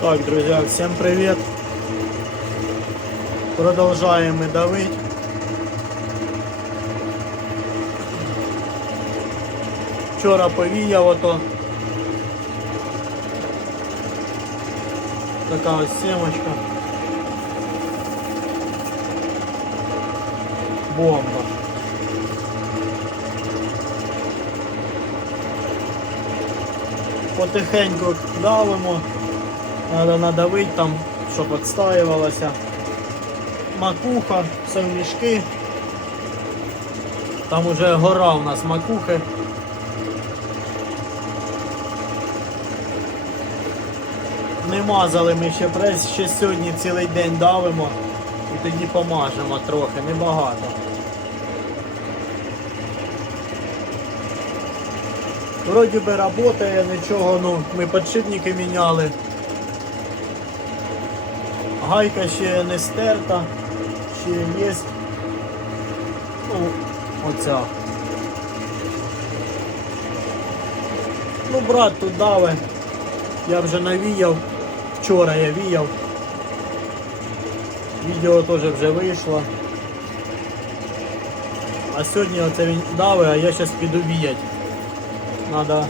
Так, друзья, всем привет. Продолжаем мы давить. Вчора повіяв ото. Така ось семочка. Бомба. Потихеньку давимо. Треба надавити там, щоб відстаювалося. Макуха, все в мішки. Там уже гора у нас макухи. Не мазали ми ще прес, ще сьогодні цілий день давимо і тоді помажемо трохи, небагато. Вроді би працює, нічого, ну, ми підшипники міняли. Гайка ще не стерта, ще є. Ну, оця. Ну, брат тут даве. Я вже навіяв. Вчора я віяв. Відео теж вже вийшло. А сьогодні оце він дави, а я зараз піду віять. Надо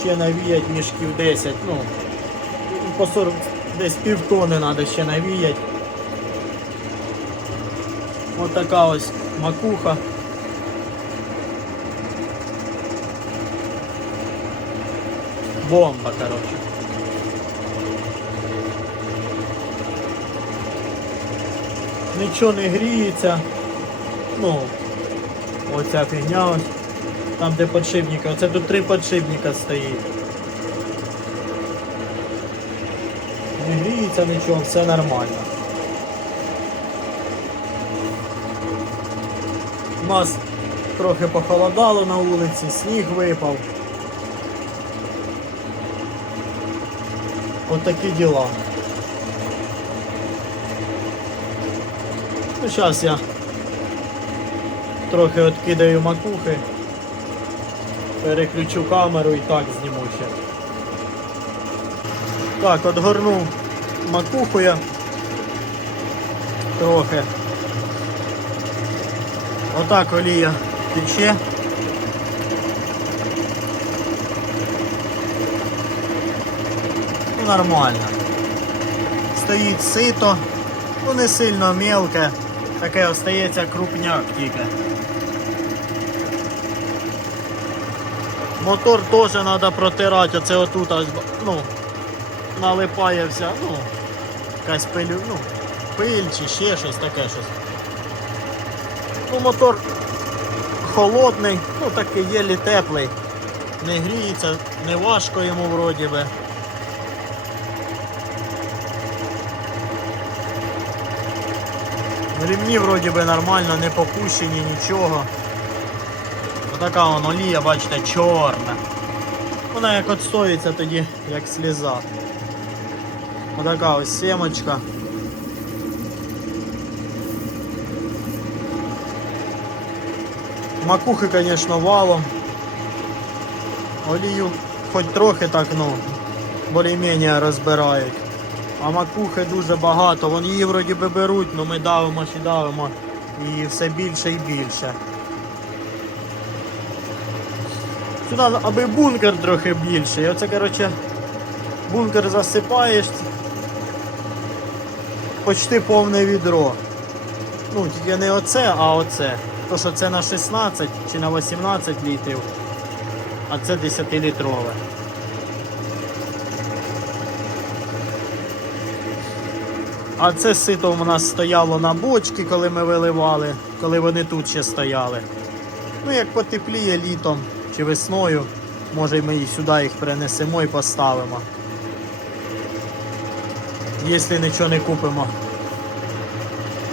ще навіяти мішків 10. Ну, по 40, десь півтони треба ще навіяти. Ось така ось макуха. Бомба, короче. Нічого не гріється. Ну, оця фігня ось. Там де подшипники. Оце тут три подшипника стоїть. Не гріється нічого, все нормально. У нас трохи похолодало на вулиці, сніг випав. От такі діла. Ну, зараз я трохи відкидаю макухи, переключу камеру і так зніму ще. Так, от горнув макуху я трохи. Отак олія тече. Ну, нормально. Стоїть сито, ну не сильно мелке, таке остається крупняк тільки. Мотор теж треба протирати, оце отут ось, ну, налипає вся, ну, якась пилю, ну, пиль чи ще щось таке щось. Ну, мотор холодний, ну такий єлі теплий. Не гріється, не важко йому вроді би. Ремні вроді би нормально, не попущені, нічого. Отака вон олія, бачите, чорна. Вона як отстоїться тоді, як сліза. Отака ось семочка. Макухи, звісно, валом. Олію хоч трохи так, ну, більш-менш розбирають. А макухи дуже багато. Вон її вроді би беруть, але ми давимо ще давимо і все більше і більше. Сюди аби бункер трохи більший. І оце, коротше, бункер засипаєш. Почти повне відро. Ну, тільки не оце, а оце. То, що це на 16 чи на 18 літрів, а це 10-літрове. А це сито у нас стояло на бочці, коли ми виливали, коли вони тут ще стояли. Ну, як потепліє літом чи весною, може ми і сюди їх перенесемо і поставимо. Якщо нічого не купимо.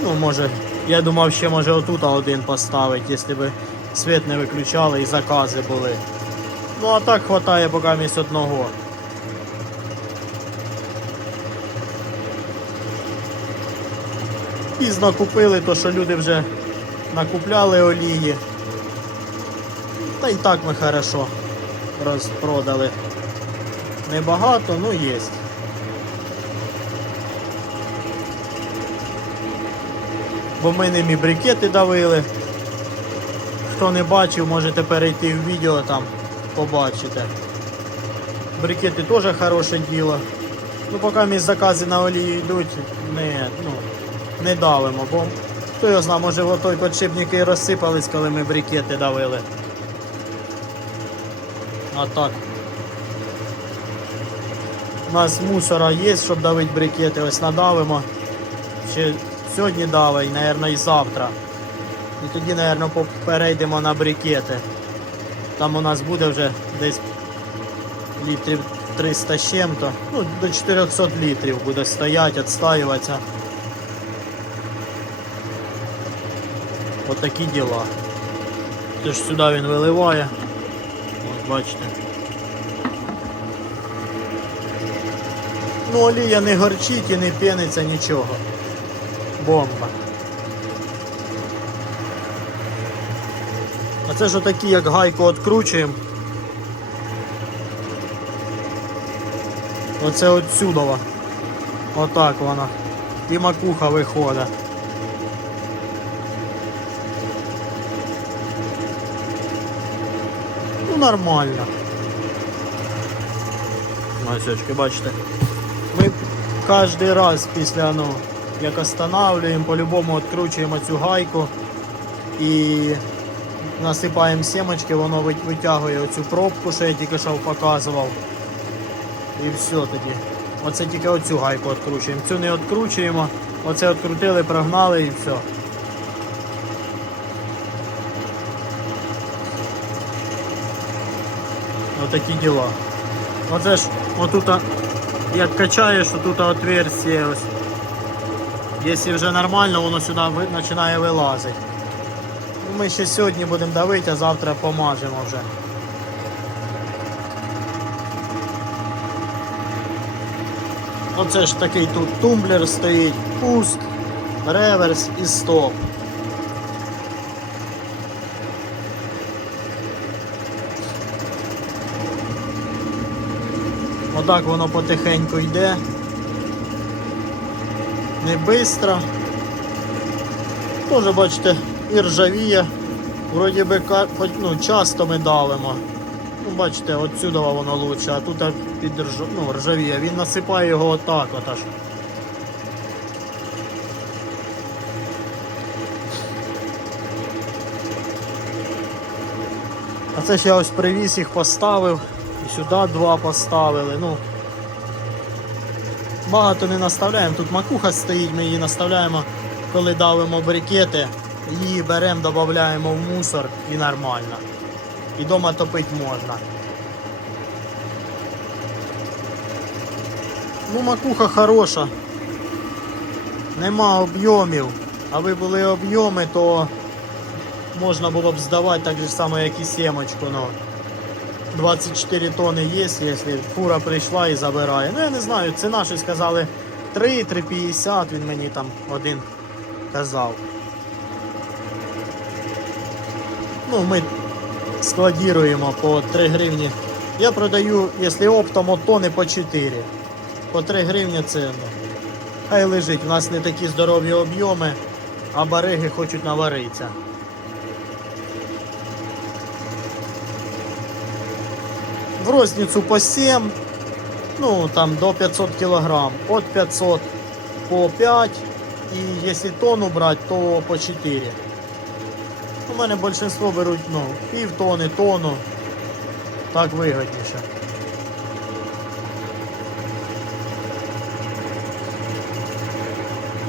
Ну, може, я думав, ще може отут один поставити, якщо б світ не виключали і закази були. Ну а так хватає поки місць одного. Пізно купили, то що люди вже накупляли олії. Та й так ми хорошо розпродали. Небагато, ну є. Бо ми ним і брикети давили. Хто не бачив, можете перейти в відео там, побачите. Брикети теж хороше діло. Ну, поки мій закази на олію йдуть, не, ну, не давимо, бо хто його знає, може в той подшипники розсипались, коли ми брикети давили. А так. У нас мусора є, щоб давити брикети, ось надавимо. Ще сьогодні дали, і, мабуть, і завтра. І тоді, мабуть, перейдемо на брикети. Там у нас буде вже десь літрів 300 з чим-то. Ну, до 400 літрів буде стояти, відстаюватися. От такі діла. Тож сюди він виливає. От бачите. Ну, олія не горчить і не піниться нічого. Бомба. А це ж отакі, як гайку відкручуємо. Оце отсюдова. Отак вона. І макуха виходить. Ну нормально. Масечки, бачите. Ми кожен раз після, ну, як останавливаємо, по-любому відкручуємо цю гайку і насипаємо сімочки, воно витягує оцю пробку, що я тільки що показував. І все тоді. Оце тільки оцю гайку відкручуємо. Цю не відкручуємо. Оце відкрутили, прогнали і все. Отакі діла. Оце ж отут, як качаєш, отут отверстие ось. Якщо вже нормально, воно сюди починає вилазити. Ну, Ми ще сьогодні будемо давити, а завтра помажемо вже. Оце ж такий тут тумблер стоїть, пуск, реверс і стоп. Отак воно потихеньку йде. Не швидко. Тоже бачите, і ржавіє. Вроді би ну, часто ми давимо. Ну, бачите, отсюди воно лучше, а тут під ну, ржавіє. Він насипає його отак от аж. А це ж я ось привіз їх поставив. І сюди два поставили. Ну, багато не наставляємо. Тут макуха стоїть, ми її наставляємо, коли давимо брикети, її беремо, додаємо в мусор і нормально. І вдома топити можна. Ну, макуха хороша. Нема об'ємів. Аби були об'єми, то можна було б здавати так же само, як і сімочку. Ну. 24 тонни є, якщо фура прийшла і забирає. Ну я не знаю, ціна щось сказали 3, 3,50, він мені там один казав. Ну, ми складіруємо по 3 гривні. Я продаю, якщо оптом, тони по 4. По 3 гривні це ну, хай лежить. У нас не такі здорові об'єми, а бариги хочуть наваритися. В розницю по 7, ну там до 500 кг, от 500 по 5, і якщо тонну брати, то по 4. У мене більшість беруть ну, пів тони, тонну, так вигідніше.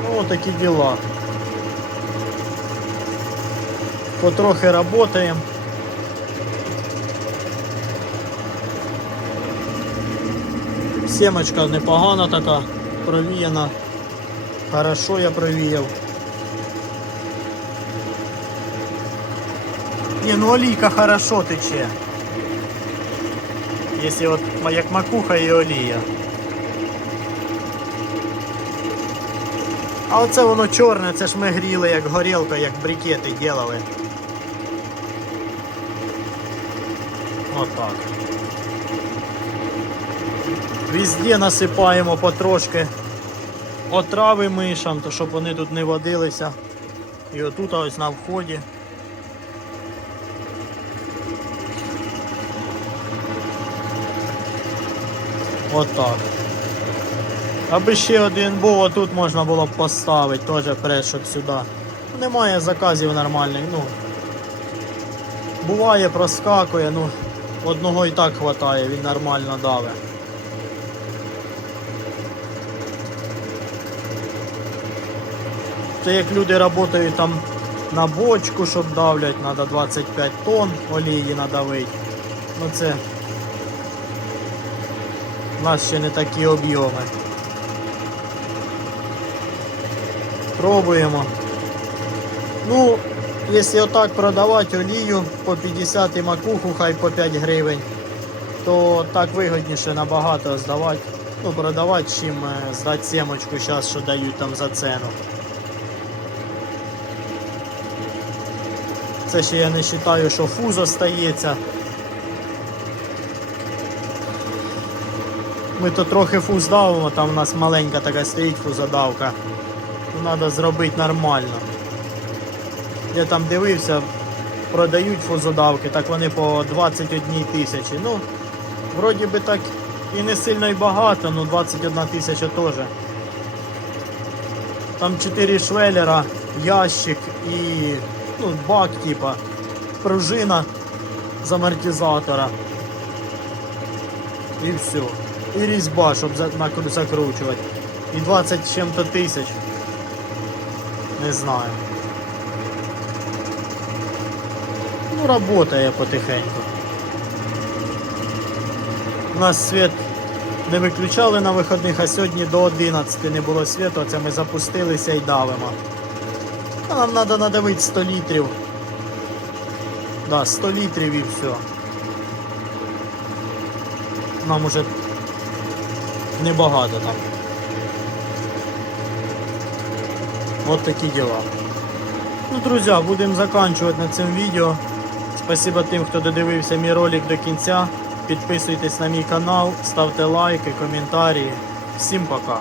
Ну, такі діла. Потрохи працюємо. Сімочка непогана така, провіяна. Хорошо я провіяв. Ні, ну олійка хорошо тече. Якщо от як макуха і олія. А оце воно чорне, це ж ми гріли як горілка, як брикети ділали. Отак. Везде насипаємо потрошки отрави мишам, то щоб вони тут не водилися. І отут ось на вході. Отак. Аби ще один був, а тут можна було б поставити теж прес, щоб сюди. Немає заказів нормальних, ну. Буває, проскакує, ну, одного і так хватає, він нормально даве. Це як люди працюють там на бочку, щоб давлять, треба 25 тонн олії надавити. Ну це у нас ще не такі об'єми. Пробуємо. Ну, якщо отак продавати олію по 50 і макуху, хай по 5 гривень, то так вигідніше набагато здавати. Ну, продавати, чим е, здати сімочку зараз, що дають там за ціну. Це ще я не вважаю, що фуз остається. Ми то трохи фуз давимо, там у нас маленька така стоїть фузодавка. Ну, треба зробити нормально. Я там дивився, продають фузодавки, так вони по 21 тисячі. Ну, вроді би так і не сильно і багато, ну 21 тисяча теж. Там 4 швеллера, ящик і ну, бак, типа, пружина з амортизатора. І все. І різьба, щоб закручувати. І 20 чим-то тисяч. Не знаю. Ну, работає потихеньку. У нас світ не виключали на виходних, а сьогодні до 11 не було світу, це ми запустилися і давимо. Нам треба надавити 100 літрів. Да, 100 літрів і все. Нам уже небагато там. Вот такі діла. Ну, друзі, будемо закінчувати на цьому відео. Спасибо тим, хто додивився мій ролик до кінця. Підписуйтесь на мій канал, ставте лайки, коментарі. Всім пока.